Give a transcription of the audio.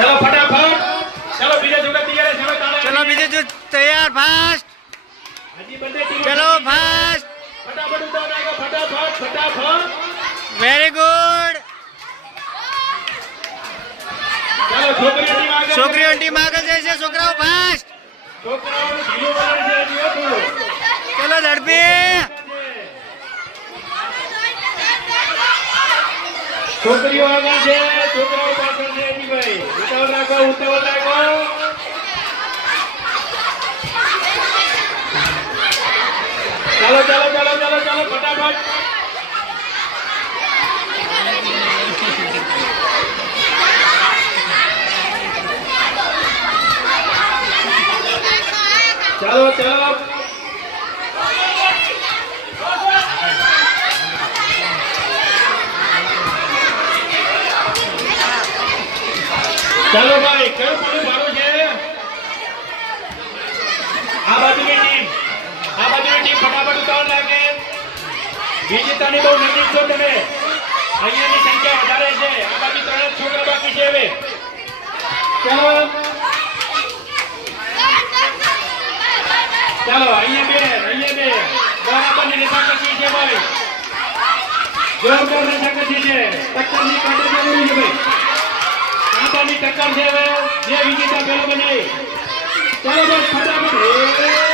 चलो फटाफट चलो बीजे जुगत तैयार है चलो बीजे जो तैयार फास्ट चलो फास्ट फटाफट उतारो फटाफट फटाफट वेरी गुड चलो छोकरीओ टीम आगे जैसे छोकराओ फास्ट चलो झड़पी छोकरीओ आगे છે છોકરાઓ પાછળ છે જી ભાઈ ઉતાવળ રાખો चलो चलो चलो चलो चलो फटाफट चलो चलो चलो भाई क्यों पूरी मारो છે આ બાજુની ટીમ फटाफट उतार लागे विजेताની બહુ નજીક છો તમે અહીંયાની સંખ્યા વધારે છે આ બાજુ 3 છોકરા બાકી છે હવે ચલો चलो અહીંયા બે બરાબરની રેખાકૃતિ છે ભાઈ જોરદાર રેખાકૃતિ છે ટક્કરની કાંટે જરૂરી છે ભાઈ કાંટાની ટક્કર છે હવે જે વિજેતા પેલો બને ચલો ભાઈ ફટાફટ